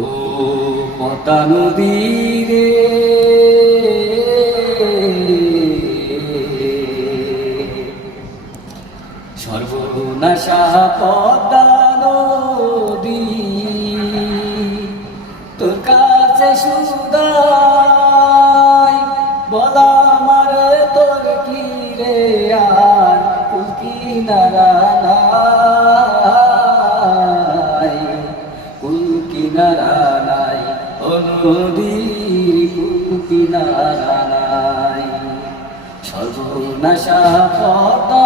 ও পদ্মা নদী রে, সর্বনাশা পদ্মা নদী, তোর কাছে সুদাই বলা মারে তোর কি রে আর কুল কিনারা নাই, কুল কিনারা নাই, ও নদীর কুল কিনারা নাই। সর্বনাশা পদ্মা